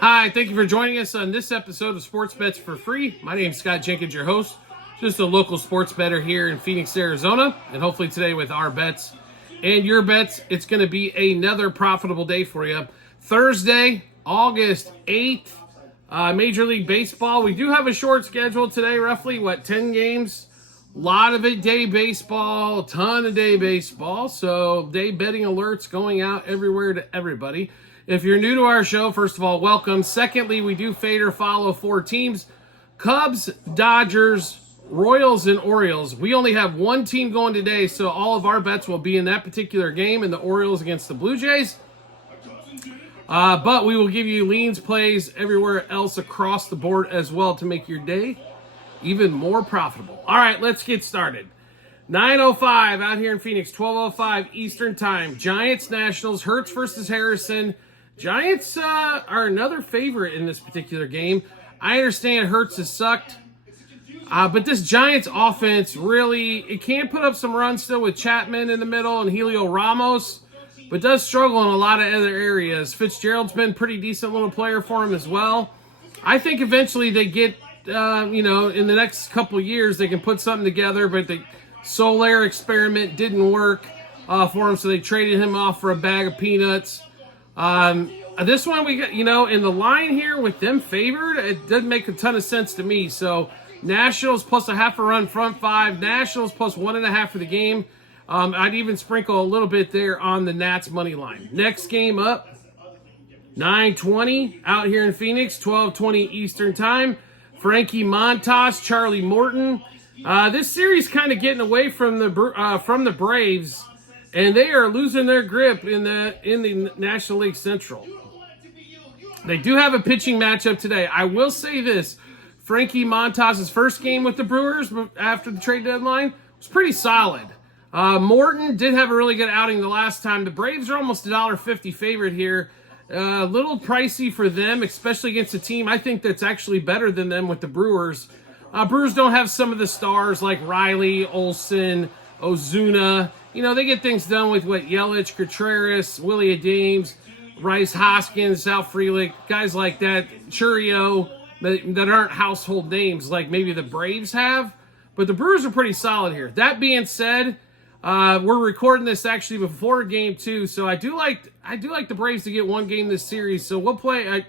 Hi, thank you for joining us on this episode of Sports Bets for Free. My name is Scott Jenkins, your host. Just a local sports bettor here in Phoenix, Arizona. And hopefully today with our bets and your bets, it's going to be another profitable day for you. Thursday, August 8th, Major League Baseball. We do have a short schedule today, roughly, 10 games? A lot of it day baseball, a ton of day baseball. So day betting alerts going out everywhere to everybody. If you're new to our show, first of all, welcome. Secondly, we do fade or follow 4 teams: Cubs, Dodgers, Royals, and Orioles. We only have one team going today, so all of our bets will be in that particular game, in the Orioles against the Blue Jays. But we will give you leans, plays everywhere else across the board as well to make your day even more profitable. All right, let's get started. 9:05 out here in Phoenix, 12:05 Eastern Time. Giants, Nationals, Hurts versus Harrison. Giants are another favorite in this particular game. I understand Hurts has sucked, but this Giants offense really, it can put up some runs still with Chapman in the middle and Helio Ramos, but does struggle in a lot of other areas. Fitzgerald's been a pretty decent little player for him as well. I think eventually they get, in the next couple years, they can put something together, but the Soler experiment didn't work for him, so they traded him off for a bag of peanuts. This one we got, in the line here with them favored, it doesn't make a ton of sense to me. So Nationals plus a half a run front 5, Nationals plus 1.5 for the game. I'd even sprinkle a little bit there on the Nats money line. Next game up, 9:20 out here in Phoenix, 12:20 Eastern Time. Frankie Montas, Charlie Morton. This series kind of getting away from the Braves, and they are losing their grip in the National League Central. They do have a pitching matchup today. I will say this: Frankie Montas' first game with the Brewers after the trade deadline was pretty solid. Morton did have a really good outing the last time. The Braves are almost $1.50 favorite here. A little pricey for them, especially against a team I think that's actually better than them with the Brewers. Brewers don't have some of the stars like Riley, Olsen, Ozuna. They get things done with Yelich, Contreras, Willie Adames, Rice Hoskins, Sal Frelick, guys like that, Churio, that aren't household names like maybe the Braves have. But the Brewers are pretty solid here. That being said, we're recording this actually before game 2, so I do like the Braves to get one game this series. So we'll play,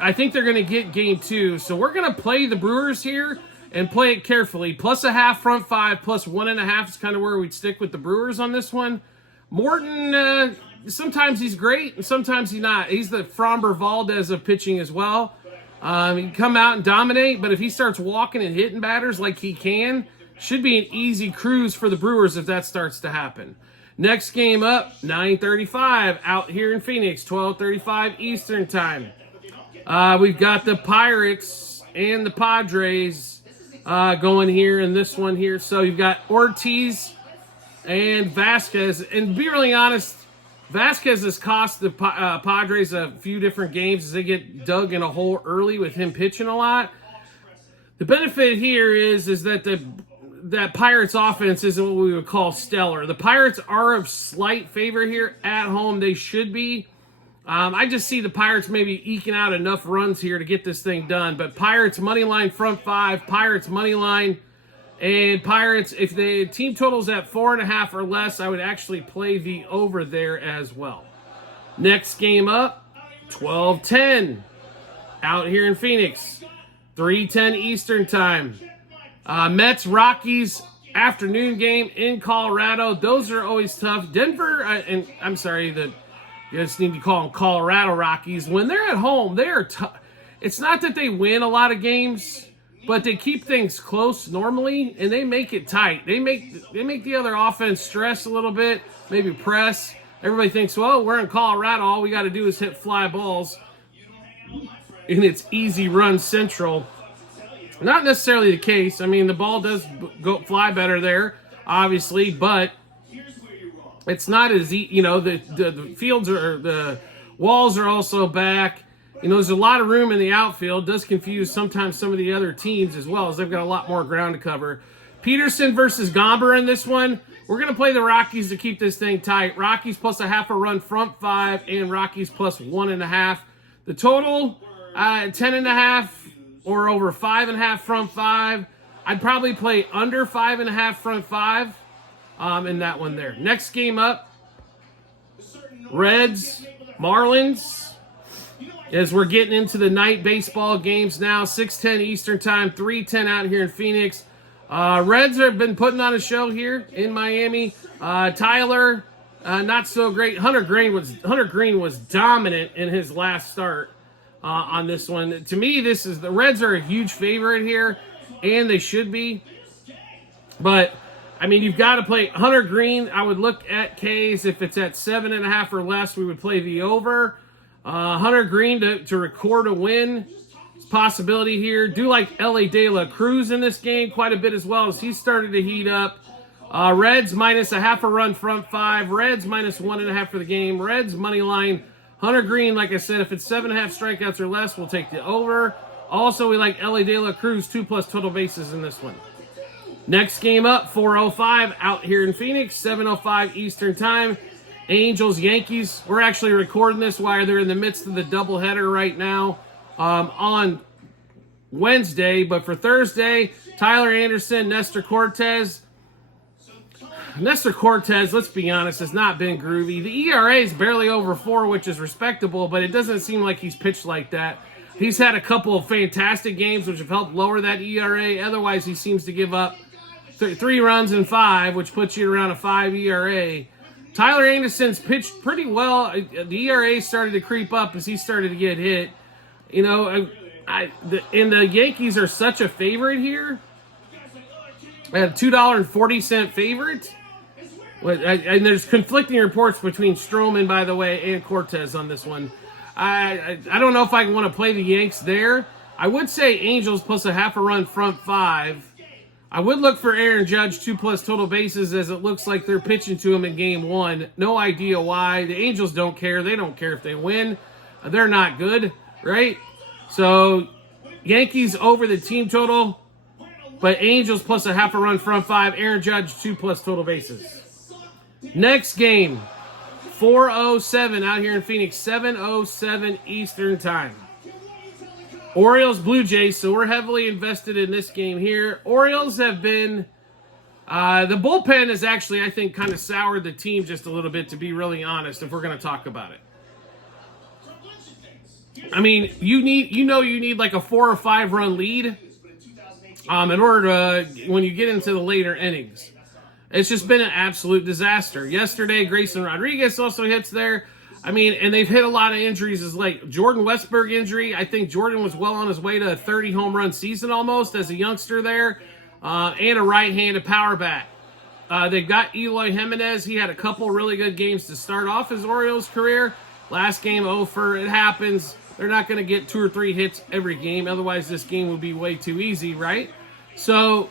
I think they're going to get game 2. So we're going to play the Brewers here and play it carefully. Plus a half front 5, plus 1.5 is kind of where we'd stick with the Brewers on this one. Morton, sometimes he's great and sometimes he's not. He's the Framber Valdez of pitching as well. He can come out and dominate, but if he starts walking and hitting batters like he can, should be an easy cruise for the Brewers if that starts to happen. Next game up, 9:35 out here in Phoenix, 12:35 Eastern Time. We've got the Pirates and the Padres going here in this one here. So you've got Ortiz and Vasquez. And to be really honest, Vasquez has cost the Padres a few different games as they get dug in a hole early with him pitching a lot. The benefit here is that that Pirates offense isn't what we would call stellar. The Pirates are a slight favor here at home. They should be. I just see the Pirates maybe eking out enough runs here to get this thing done. But Pirates money line front 5, Pirates money line, and Pirates, if the team total's at 4.5 or less, I would actually play the over there as well. Next game up, 12:10 out here in Phoenix, 3:10 Eastern Time. Mets, Rockies, afternoon game in Colorado. Those are always tough. Denver, you just need to call them Colorado Rockies. When they're at home, they are tough. It's not that they win a lot of games, but they keep things close normally, and they make it tight. They make the other offense stress a little bit, maybe press. Everybody thinks, well, we're in Colorado. All we got to do is hit fly balls, and it's easy run central. Not necessarily the case. I mean, the ball does go fly better there, obviously, but it's not as the fields are, the walls are also back. There's a lot of room in the outfield. Does confuse sometimes some of the other teams as well, as they've got a lot more ground to cover. Peterson versus Gomber in this one. We're going to play the Rockies to keep this thing tight. Rockies plus a half a run front 5 and Rockies plus 1.5. The total, 10.5 or over 5.5 front 5. I'd probably play under 5.5 front 5 in that one there. Next game up, Reds, Marlins. As we're getting into the night baseball games now, 6:10 Eastern Time, 3:10 out here in Phoenix. Reds have been putting on a show here in Miami. Tyler, not so great. Hunter Green was dominant in his last start on this one. To me, the Reds are a huge favorite here, and they should be. But I mean, you've got to play Hunter Green. I would look at K's. If it's at 7.5 or less, we would play the over. Hunter Green to record a win. Possibility here. Do like L.A. De La Cruz in this game quite a bit as well, as he started to heat up. Reds minus a half a run front 5. Reds minus 1.5 for the game. Reds money line. Hunter Green, like I said, if it's 7.5 strikeouts or less, we'll take the over. Also, we like L.A. De La Cruz 2+ total bases in this one. Next game up, 4:05 out here in Phoenix, 7:05 Eastern Time. Angels, Yankees. We're actually recording this while they're in the midst of the doubleheader right now on Wednesday. But for Thursday, Tyler Anderson, Nestor Cortez. Nestor Cortez, let's be honest, has not been groovy. The ERA is barely over 4, which is respectable, but it doesn't seem like he's pitched like that. He's had a couple of fantastic games which have helped lower that ERA. Otherwise, he seems to give up 3 runs in 5, which puts you around a 5 ERA. Tyler Anderson's pitched pretty well. The ERA started to creep up as he started to get hit. You know, the Yankees are such a favorite here. At a $2.40 favorite. And there's conflicting reports between Stroman, by the way, and Cortez on this one. I don't know if I want to play the Yanks there. I would say Angels plus a half a run front 5. I would look for Aaron Judge 2+ total bases, as it looks like they're pitching to him in game 1. No idea why. The Angels don't care. They don't care if they win. They're not good, right? So Yankees over the team total, but Angels plus a half a run front 5. Aaron Judge 2+ total bases. Next game, 4:07 out here in Phoenix, 7:07 Eastern Time. Orioles, Blue Jays, so we're heavily invested in this game here. Orioles have been, the bullpen has actually, I think, kind of soured the team just a little bit, to be really honest, if we're going to talk about it. I mean, you need like a 4 or 5 run lead in order to, when you get into the later innings. It's just been an absolute disaster. Yesterday, Grayson Rodriguez also hits there. I mean, and they've hit a lot of injuries, as like Jordan Westburg injury. I think Jordan was well on his way to a 30 home run season almost as a youngster there, and a right-handed power bat. They've got Eloy Jimenez. He had a couple really good games to start off his Orioles career. Last game over. It happens. They're not going to get 2 or 3 hits every game. Otherwise, this game would be way too easy, right? So,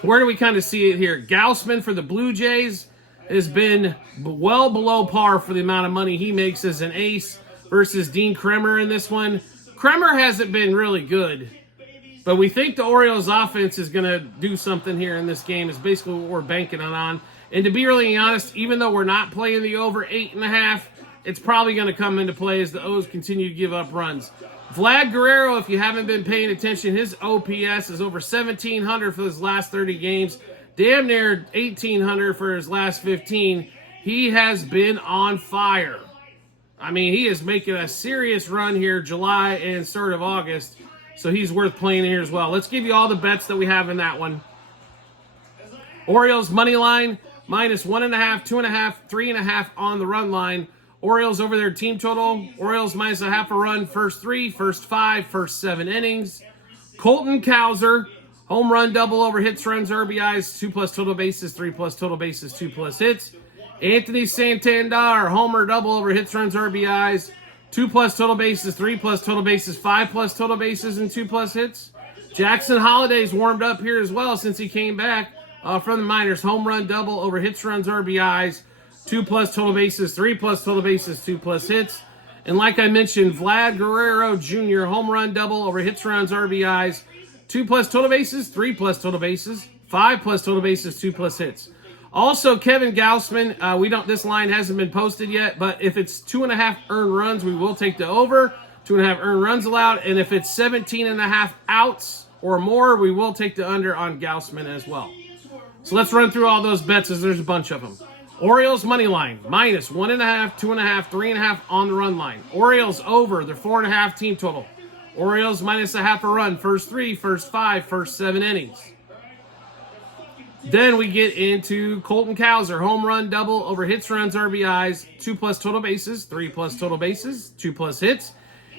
where do we kind of see it here? Gausman for the Blue Jays has been well below par for the amount of money he makes as an ace versus Dean Kremer in this one. Kremer hasn't been really good, but we think the Orioles offense is going to do something here in this game, is basically what we're banking on. And to be really honest, even though we're not playing the over 8.5, it's probably going to come into play as the O's continue to give up runs. Vlad Guerrero, if you haven't been paying attention, his OPS is over 1,700 for his last 30 games. Damn near 1,800 for his last 15. He has been on fire. I mean, he is making a serious run here July and start of August. So he's worth playing here as well. Let's give you all the bets that we have in that one. Orioles money line, minus 1.5, 2.5, 3.5 on the run line. Orioles over their team total. Orioles minus a half a run, first 3, first 5, first 7 innings. Colton Cowser, home run, double over hits, runs, RBIs, 2+ total bases, 3+ total bases, 2+ hits. Anthony Santander, homer, double over hits, runs, RBIs, 2+ total bases, 3+ total bases, 5+ total bases, and 2+ hits. Jackson Holliday's warmed up here as well since he came back from the minors. Home run, double over hits, runs, RBIs, 2+ total bases, 3+ total bases, 2+ hits. And like I mentioned, Vlad Guerrero Jr., home run, double over hits, runs, RBIs, 2 plus total bases, 3 plus total bases, 5 plus total bases, 2 plus hits. Also, Kevin Gausman, this line hasn't been posted yet, but if it's 2.5 earned runs, we will take the over. 2.5 earned runs allowed, and if it's 17.5 outs or more, we will take the under on Gausman as well. So let's run through all those bets as there's a bunch of them. Orioles money line, minus 1.5, 2.5, 3.5 on the run line. Orioles over, their 4.5 team total. Orioles minus a half a run, first 3, first 5, first 7 innings. Then we get into Colton Cowser, home run, double, over hits, runs, RBIs, 2 plus total bases, 3 plus total bases, 2 plus hits.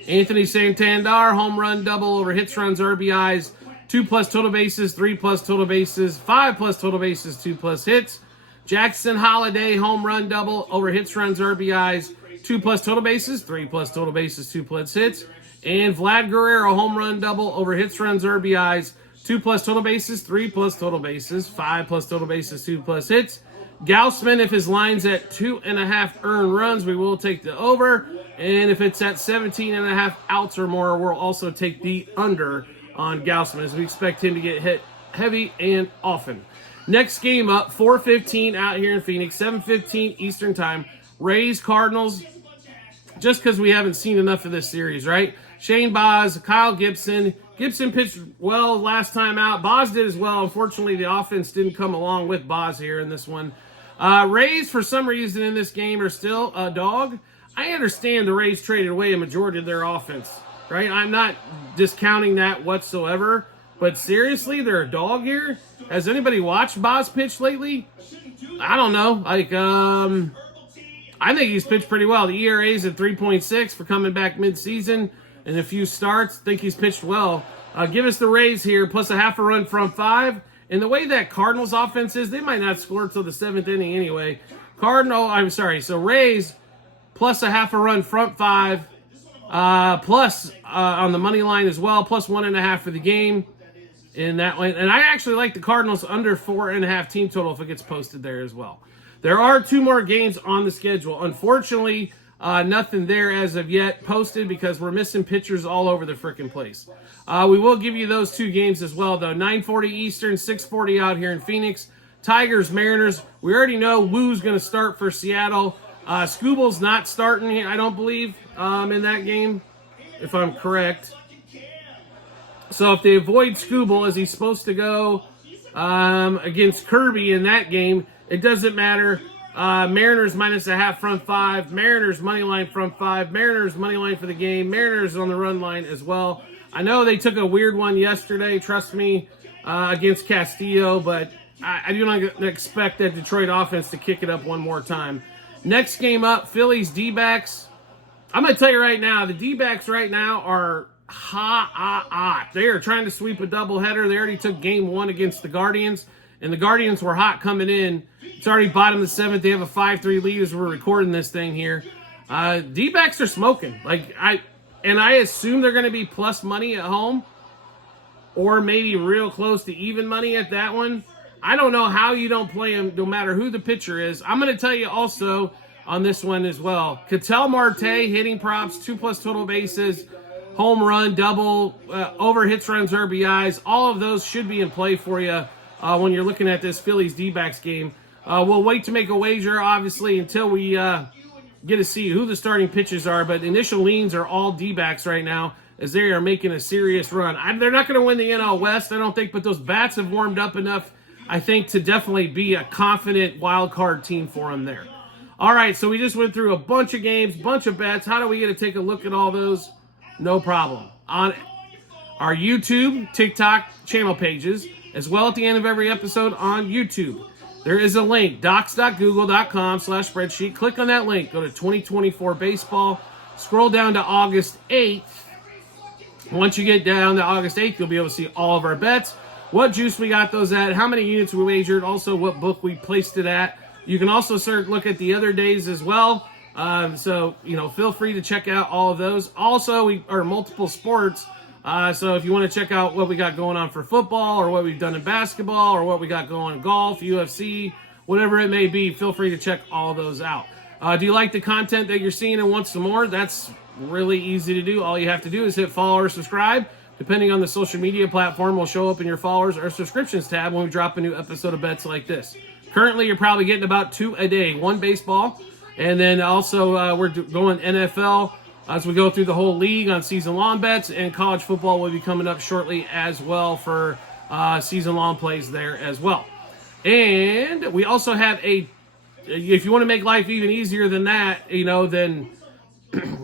Anthony Santander, home run, double, over hits, runs, RBIs, 2 plus total bases, 3 plus total bases, 5 plus total bases, 2 plus hits. Jackson Holiday, home run, double, over hits, runs, RBIs, 2 plus total bases, 3 plus total bases, 2 plus hits. And Vlad Guerrero, home run, double, over hits, runs, RBIs, 2 plus total bases, 3 plus total bases, 5 plus total bases, 2 plus hits. Gausman, if his line's at 2.5 earned runs, we will take the over. And if it's at 17.5 outs or more, we'll also take the under on Gausman, as we expect him to get hit heavy and often. Next game up, 4:15 out here in Phoenix, 7:15 Eastern Time. Rays, Cardinals, just because we haven't seen enough of this series, right? Shane Baz, Kyle Gibson. Gibson pitched well last time out. Baz did as well. Unfortunately, the offense didn't come along with Baz here in this one. Rays, for some reason in this game, are still a dog. I understand the Rays traded away a majority of their offense, right? I'm not discounting that whatsoever. But seriously, they're a dog here? Has anybody watched Baz pitch lately? I don't know. I think he's pitched pretty well. The ERA is at 3.6 for coming back mid-season. And a few starts, think he's pitched well. Give us the Rays here, plus a half a run from 5. And the way that Cardinals offense is, they might not score until the 7th inning anyway. So Rays, plus a half a run front 5. Plus on the money line as well, plus 1.5 for the game. In that one. And I actually like the Cardinals under 4.5 team total if it gets posted there as well. There are 2 more games on the schedule. Unfortunately, nothing there as of yet posted because we're missing pitchers all over the frickin' place. We will give you those 2 games as well, though. 9:40 Eastern, 6:40 out here in Phoenix. Tigers, Mariners. We already know Woo's going to start for Seattle. Scooble's not starting here, I don't believe, in that game, if I'm correct. So if they avoid Scooble, as he's supposed to go against Kirby in that game, it doesn't matter. Mariners minus a half front 5. Mariners money line front 5. Mariners money line for the game. Mariners on the run line as well. I know they took a weird one yesterday, trust me, against Castillo, but I do not expect that Detroit offense to kick it up one more time. Next game up, Phillies D-backs. I'm going to tell you right now, the D-backs right now are hot. They are trying to sweep a doubleheader. They already took game 1 against the Guardians, and the Guardians were hot coming in. It's already bottom of the 7th. They have a 5-3 lead as we're recording this thing here. D-backs are smoking. I assume they're going to be plus money at home, or maybe real close to even money at that one. I don't know how you don't play them, no matter who the pitcher is. I'm going to tell you also on this one as well. Ketel Marte hitting props, 2 plus total bases. Home run, double, over hits, runs, RBIs. All of those should be in play for you when you're looking at this Phillies D-backs game. We'll wait to make a wager, obviously, until we get to see who the starting pitchers are. But initial leans are all D-backs right now as they are making a serious run. They're not going to win the NL West, I don't think, but those bats have warmed up enough, I think, to definitely be a confident wild card team for them there. All right, so we just went through a bunch of games, bunch of bets. How do we get to take a look at all those? No problem. On our YouTube, TikTok channel pages, as well at the end of every episode on YouTube, there is a link, docs.google.com/spreadsheet. Click on that link. Go to 2024 baseball. Scroll down to August 8th. Once you get down to August 8th, you'll be able to see all of our bets, what juice we got those at, how many units we wagered, also what book we placed it at. You can also look at the other days as well. So, feel free to check out all of those. Also, we are multiple sports. So if you want to check out what we got going on for football, or what we've done in basketball, or what we got going in golf, UFC, whatever it may be, feel free to check all of those out. Do you like the content that you're seeing and want some more? That's really easy to do. All you have to do is hit follow or subscribe. depending on the social media platform, will show up in your followers or subscriptions tab when we drop a new episode of bets like this. Currently, you're probably getting about 2 a day, 1 baseball, and then also we're going NFL as we go through the whole league on season-long bets, and college football will be coming up shortly as well for season-long plays there as well. And we also have if you want to make life even easier than that, then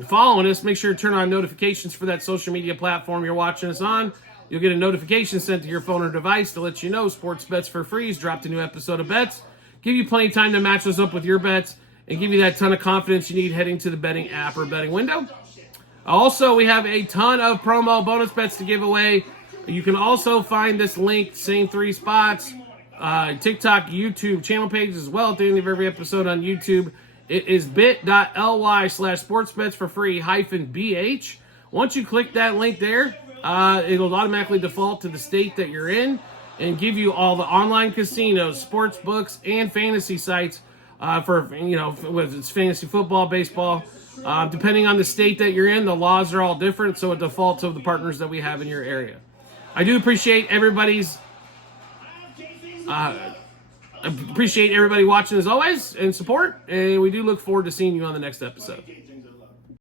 following us, make sure to turn on notifications for that social media platform you're watching us on. You'll get a notification sent to your phone or device to let you know Sports Bets for Free has dropped a new episode of bets. Give you plenty of time to match those up with your bets and give you that ton of confidence you need heading to the betting app or betting window. Also, we have a ton of promo bonus bets to give away. You can also find this link, same 3 spots, TikTok, YouTube channel pages as well at the end of every episode on YouTube. It is bit.ly/sportsbetsforfree-BH. Once you click that link there, it'll automatically default to the state that you're in and give you all the online casinos, sports books, and fantasy sites for, whether it's fantasy football, baseball. Depending on the state that you're in, the laws are all different, so it defaults to the partners that we have in your area. I do appreciate everybody watching as always and support, and we do look forward to seeing you on the next episode.